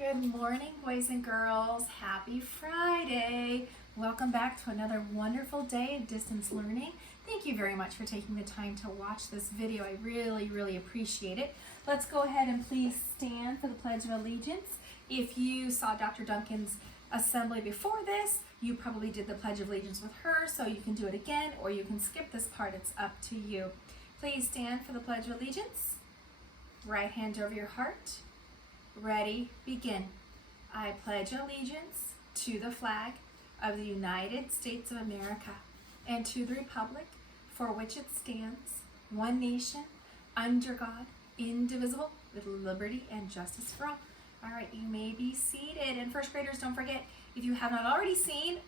Good morning, boys and girls. Happy Friday. Welcome back to another wonderful day of distance learning. Thank you very much for taking the time to watch this video. I really appreciate it. Let's go ahead and please stand for the Pledge of Allegiance. If you saw Dr. Duncan's assembly before this, you probably did the Pledge of Allegiance with her, so you can do it again or you can skip this part. It's up to you. Please stand for the Pledge of Allegiance. Right hand over your heart. Ready, begin. I pledge allegiance to the flag of the United States of America and to the republic for which it stands, one nation, under God, indivisible, with liberty and justice for all. All right, you may be seated. And first graders, don't forget, if you have not already seen,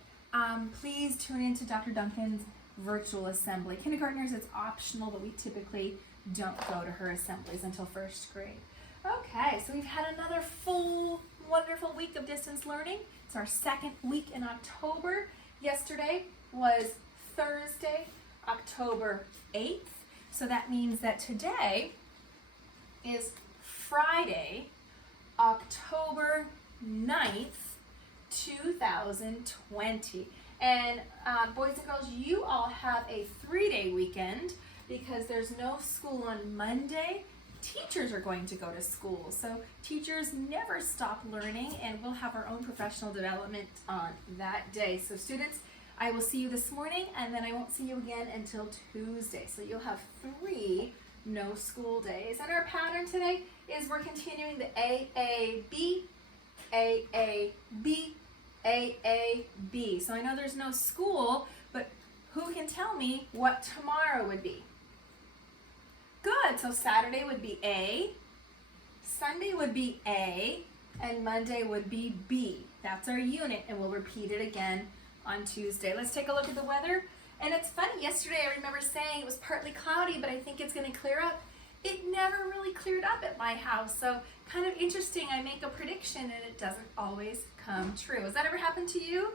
please tune into Dr. Duncan's virtual assembly. Kindergartners, it's optional, but we typically don't go to her assemblies until first grade. Okay, so we've had another full, wonderful week of distance learning. It's our second week in October. Yesterday was Thursday, October 8th. So that means that today is Friday, October 9th, 2020. And boys and girls, you all have a 3-day weekend because there's no school on Monday. Teachers are going to go to school, so teachers never stop learning, and we'll have our own professional development on that day. So students, I will see you this morning, and then I won't see you again until Tuesday. So you'll have 3 no school days. And our pattern today is we're continuing the AAB, AAB, AAB. So I know there's no school, but who can tell me what tomorrow would be? Good, so Saturday would be A, Sunday would be A, and Monday would be B. That's our unit, and we'll repeat it again on Tuesday. Let's take a look at the weather. And it's funny, yesterday I remember saying it was partly cloudy, but I think it's going to clear up. It never really cleared up at my house, so kind of interesting. I make a prediction and it doesn't always come true. Has that ever happened to you?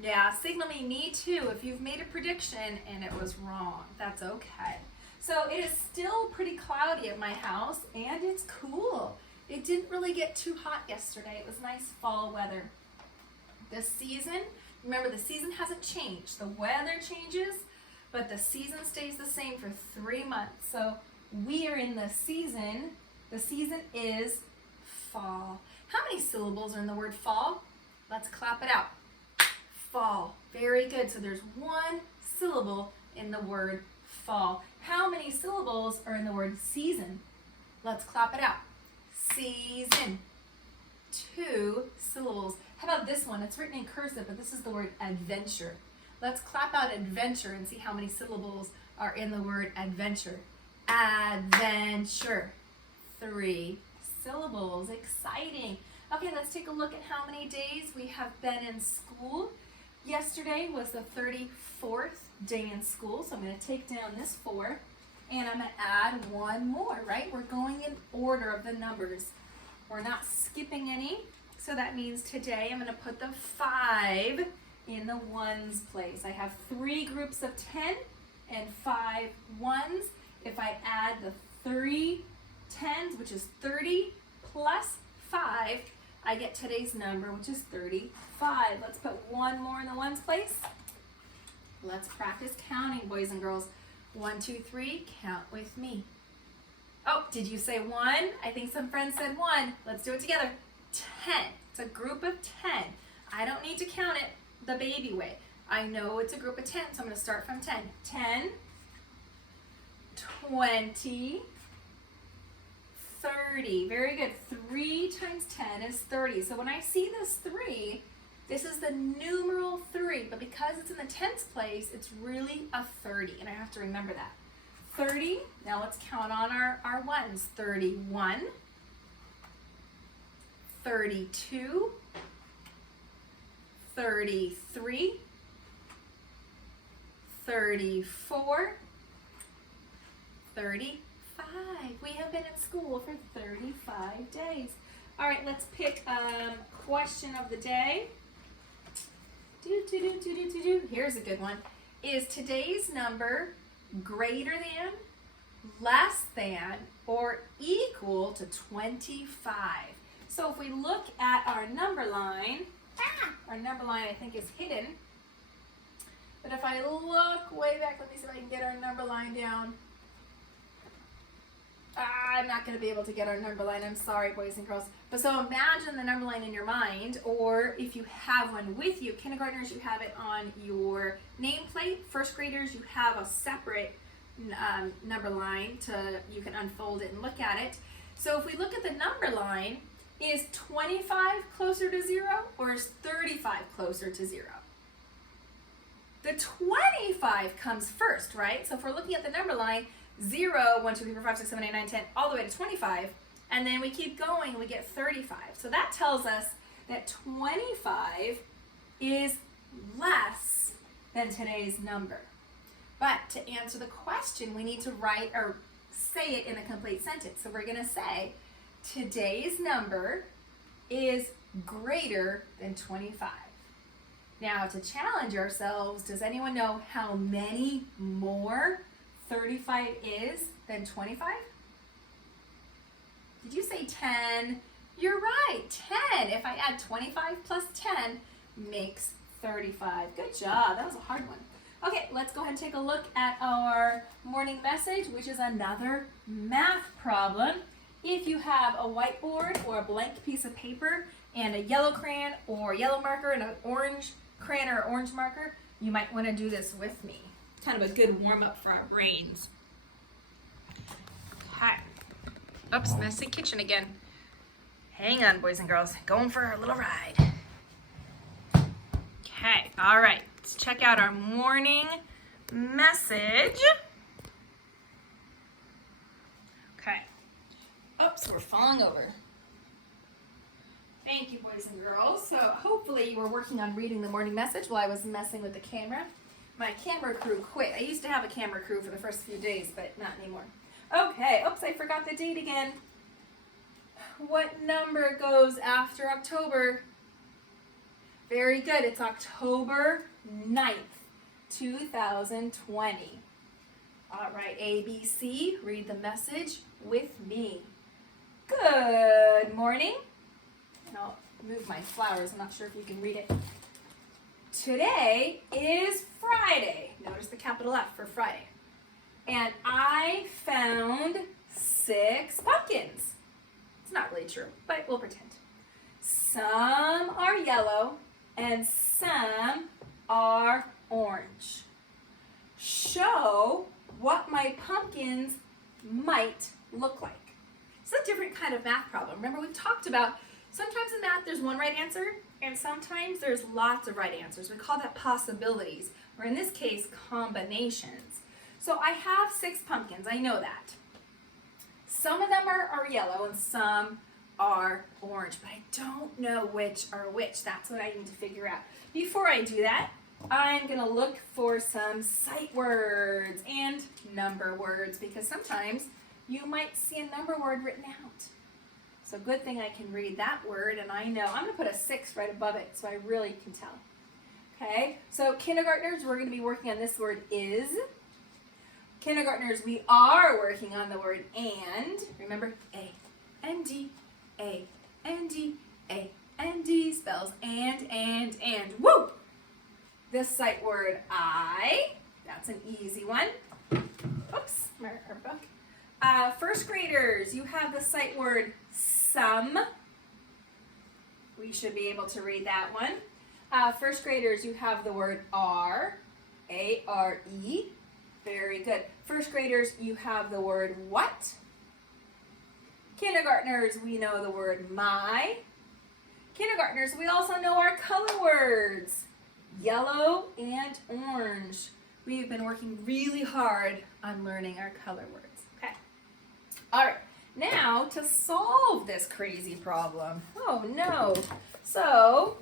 Yeah, signal me too, if you've made a prediction and it was wrong. That's okay. So it is still pretty cloudy at my house, and it's cool. It didn't really get too hot yesterday. It was nice fall weather. The season, remember the season hasn't changed. The weather changes, but the season stays the same for 3 months. So we are in the season. The season is fall. How many syllables are in the word fall? Let's clap it out. Fall. Very good. So there's 1 syllable in the word fall. How many syllables are in the word season? Let's clap it out. Season. 2 syllables. How about this one? It's written in cursive, but this is the word adventure. Let's clap out adventure and see how many syllables are in the word adventure. Adventure. 3 syllables. Exciting. Okay, let's take a look at how many days we have been in school. Yesterday was the 34th day in school, so I'm going to take down this 4, and I'm going to add 1 more, right? We're going in order of the numbers. We're not skipping any, so that means today I'm going to put the 5 in the ones place. I have 3 groups of 10 and 5 ones. If I add the 3 tens, which is 30 plus 5, I get today's number, which is 35. Let's put 1 more in the ones place. Let's practice counting, boys and girls. 1, 2, 3, count with me. Oh, did you say 1? I think some friends said 1. Let's do it together. 10. It's a group of 10. I don't need to count it the baby way. I know it's a group of 10, so I'm going to start from 10. 10, 20, 30. Very good. 3 times 10 is 30. So when I see this 3, this is the numeral 3, but because it's in the tens place, it's really a 30, and I have to remember that. 30, now let's count on our ones. 31, 32, 33, 34, 35. We have been in school for 35 days. All right, let's pick question of the day. Here's a good one. Is today's number greater than, less than, or equal to 25? So if we look at our number line I think is hidden. But if I look way back, let me see if I can get our number line down. I'm not going to be able to get our number line. I'm sorry, boys and girls. But so imagine the number line in your mind, or if you have one with you, kindergartners, you have it on your nameplate. First graders, you have a separate number line you can unfold it and look at it. So if we look at the number line, is 25 closer to 0 or is 35 closer to 0? The 25 comes first, right? So if we're looking at the number line, 0, 1, 2, 3, 4, 5, 6, 7, 8, 9, 10, all the way to 25, and then we keep going, we get 35. So that tells us that 25 is less than today's number. But to answer the question, we need to write or say it in a complete sentence. So we're going to say, today's number is greater than 25. Now, to challenge ourselves, does anyone know how many more 35 is than 25? Did you say 10? You're right, 10. If I add 25 plus 10 makes 35. Good job. That was a hard one. Okay, let's go ahead and take a look at our morning message, which is another math problem. If you have a whiteboard or a blank piece of paper and a yellow crayon or yellow marker and an orange crayon or orange marker, you might want to do this with me. Kind of a good warm-up for our brains. Okay. Oops, messy kitchen again. Hang on, boys and girls. Going for a little ride. Okay, all right. Let's check out our morning message. Okay. Oops, we're falling over. Thank you, boys and girls. So hopefully you were working on reading the morning message while I was messing with the camera. My camera crew quit. I used to have a camera crew for the first few days, but not anymore. Okay, oops, I forgot the date again. What number goes after October? Very good, it's October 9th, 2020. All right, ABC, read the message with me. Good morning. And I'll move my flowers, I'm not sure if you can read it. Today is Friday. Notice the capital F for Friday. And I found 6 pumpkins. It's not really true, but we'll pretend. Some are yellow and some are orange. Show what my pumpkins might look like. It's a different kind of math problem. Remember, we talked about sometimes in math there's one right answer and sometimes there's lots of right answers. We call that possibilities, or in this case, combinations. So I have 6 pumpkins, I know that. Some of them are yellow and some are orange, but I don't know which are which. That's what I need to figure out. Before I do that, I'm gonna look for some sight words and number words, because sometimes you might see a number word written out. So good thing I can read that word, and I know. I'm gonna put a 6 right above it so I really can tell. Okay, so kindergartners, we're gonna be working on this word is. Kindergartners, we are working on the word and. Remember, A-N-D, A-N-D, A-N-D spells and. Woo! This sight word I, that's an easy one. Oops, our book. First graders, you have the sight word some. We should be able to read that one. First graders, you have the word are, A-R-E. Very good. First graders, you have the word what. Kindergartners, we know the word my. Kindergartners, we also know our color words, yellow and orange. We've been working really hard on learning our color words. Okay. All right. Now to solve this crazy problem. Oh no. So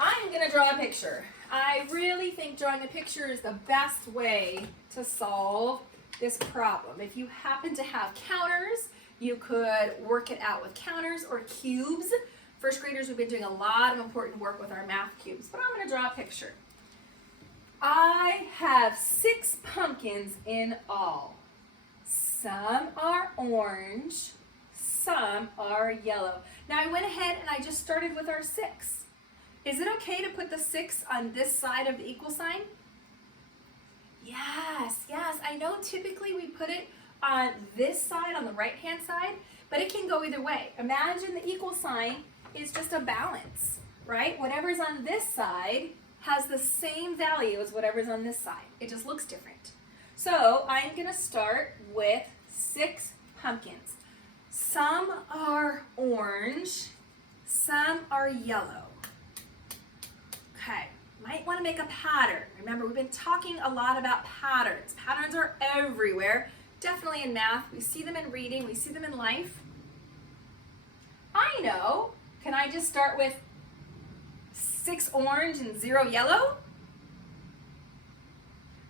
I'm going to draw a picture. I really think drawing a picture is the best way to solve this problem. If you happen to have counters, you could work it out with counters or cubes. First graders, we've been doing a lot of important work with our math cubes, but I'm going to draw a picture. I have 6 pumpkins in all. Some are orange, some some are yellow. Now I went ahead and I just started with our 6. Is it okay to put the 6 on this side of the equal sign? Yes, yes. I know typically we put it on this side, on the right-hand side, but it can go either way. Imagine the equal sign is just a balance, right? Whatever's on this side has the same value as whatever's on this side. It just looks different. So I'm gonna start with 6 pumpkins. Some are orange, some are yellow. Okay, might want to make a pattern. Remember, we've been talking a lot about patterns. Patterns are everywhere, definitely in math. We see them in reading, we see them in life. I know, can I just start with 6 orange and 0 yellow?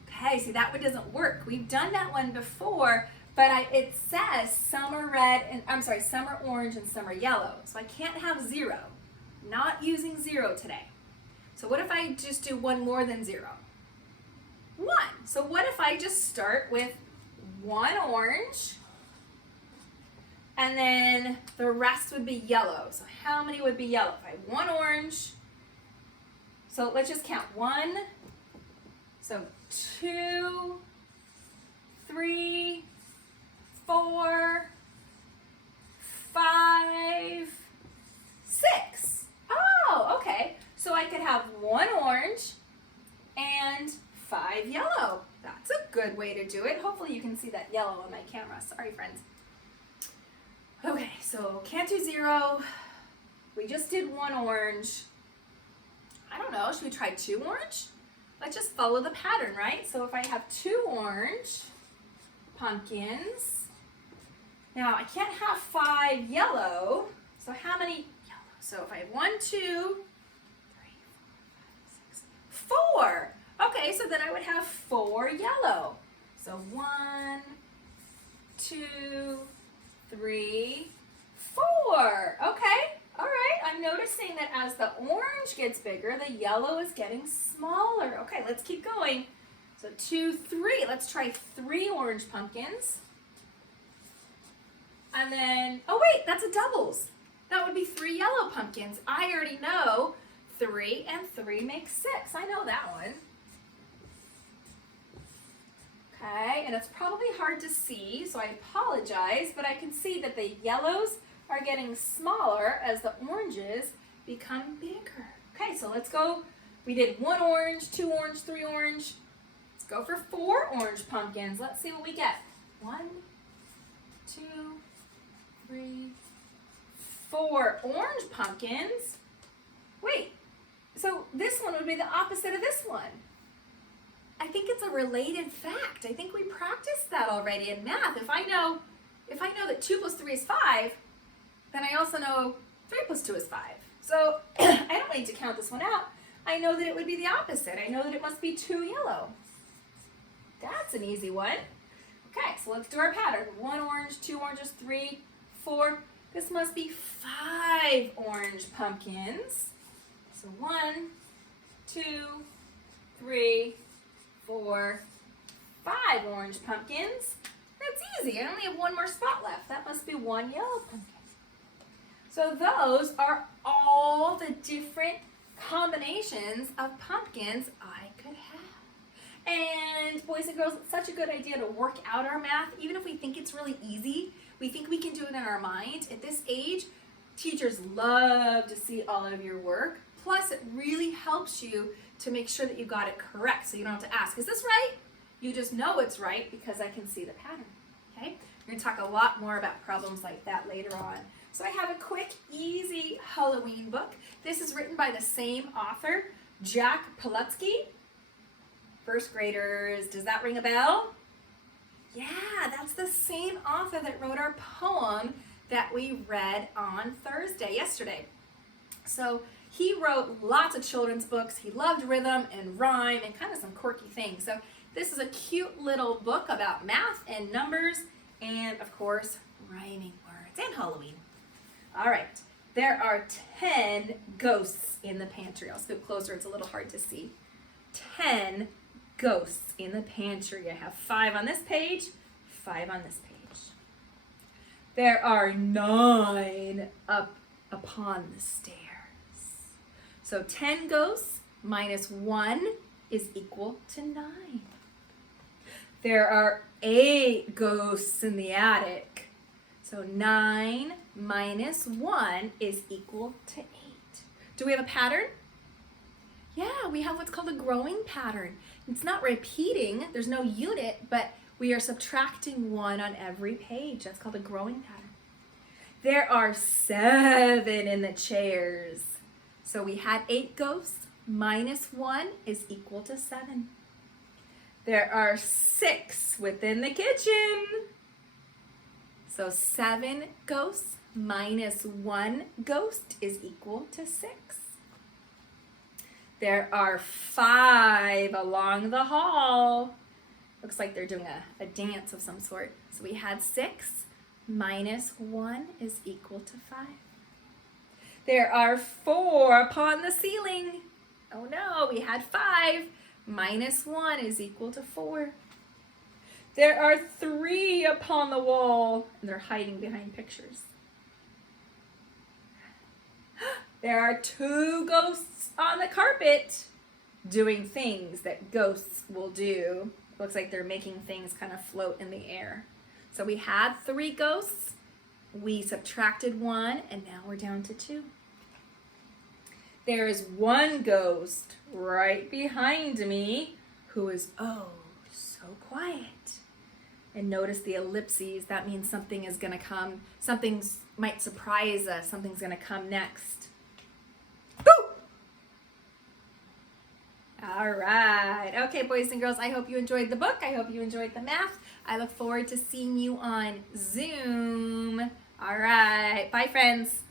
Okay, see that one doesn't work. We've done that one before, but it says some are red and, some are orange and some are yellow. So I can't have 0. Not using 0 today. So what if I just do one more than 0? 1. So what if I just start with 1 orange and then the rest would be yellow. So how many would be yellow? If I have 1 orange, so let's just count 1, so 2, 3, 4, 5, 6. Oh, okay. So I could have 1 orange and 5 yellow. That's a good way to do it. Hopefully you can see that yellow on my camera. Sorry, friends. Okay, so can't do 0. We just did 1 orange. I don't know, should we try 2 orange? Let's just follow the pattern, right? So if I have 2 orange pumpkins, now I can't have 5 yellow, so how many yellow? So if I have 1, 2, 3, 4, 5, 6, 4. Okay, so then I would have 4 yellow. So 1, 2, 3, 4. Okay, all right. I'm noticing that as the orange gets bigger, the yellow is getting smaller. Okay, let's keep going. So 2, 3. Let's try 3 orange pumpkins. And then, oh wait, that's a doubles. That would be 3 yellow pumpkins. I already know 3 and 3 makes 6. I know that one. Okay, and it's probably hard to see, so I apologize, but I can see that the yellows are getting smaller as the oranges become bigger. Okay, so let's go. We did 1 orange, 2 orange, 3 orange. Let's go for 4 orange pumpkins. Let's see what we get. 1, 2, 3, 4 orange pumpkins. Wait, so this one would be the opposite of this one. I think it's a related fact. I think we practiced that already in math. If I know that 2 plus 3 is 5, then I also know 3 plus 2 is 5. So I don't need to count this one out. I know that it would be the opposite. I know that it must be 2 yellow. That's an easy one. Okay, so let's do our pattern. 1 orange, 2 oranges, 3, 4. This must be 5 orange pumpkins. So 1, 2, 3, 4, 5 orange pumpkins. That's easy. I only have 1 more spot left. That must be 1 yellow pumpkin. So those are all the different combinations of pumpkins I could have. And boys and girls, it's such a good idea to work out our math. Even if we think it's really easy, we think we can do it in our mind. At this age, teachers love to see all of your work. Plus, it really helps you to make sure that you got it correct, so you don't have to ask, is this right? You just know it's right because I can see the pattern, okay? We're gonna talk a lot more about problems like that later on. So I have a quick, easy Halloween book. This is written by the same author, Jack Palutsky. First graders, does that ring a bell? Yeah, that's the same author that wrote our poem that we read on yesterday. So he wrote lots of children's books. He loved rhythm and rhyme and kind of some quirky things. So this is a cute little book about math and numbers and, of course, rhyming words and Halloween. All right, there are 10 ghosts in the pantry. I'll scoot closer, it's a little hard to see. 10 ghosts in the pantry. I have 5 on this page, 5 on this page. There are 9 up upon the stairs. So 10 ghosts minus 1 is equal to 9. There are 8 ghosts in the attic. So 9 minus 1 is equal to 8. Do we have a pattern? Yeah, we have what's called a growing pattern. It's not repeating, there's no unit, but we are subtracting 1 on every page. That's called a growing pattern. There are 7 in the chairs. So we had 8 ghosts, minus 1 is equal to 7. There are 6 within the kitchen. So 7 ghosts minus 1 ghost is equal to 6. There are 5 along the hall. Looks like they're doing a dance of some sort. So we had 6 minus 1 is equal to 5. There are 4 upon the ceiling. Oh no, we had 5 minus 1 is equal to 4. There are 3 upon the wall, and they're hiding behind pictures. There are 2 ghosts on the carpet doing things that ghosts will do. Looks like they're making things kind of float in the air. So we had 3 ghosts, we subtracted 1, and now we're down to 2. There is 1 ghost right behind me who is so quiet. And notice the ellipses, that means something is gonna come, something might surprise us, something's gonna come next. Woo! All right, okay, boys and girls, I hope you enjoyed the book. I hope you enjoyed the math. I look forward to seeing you on Zoom. All right, bye friends.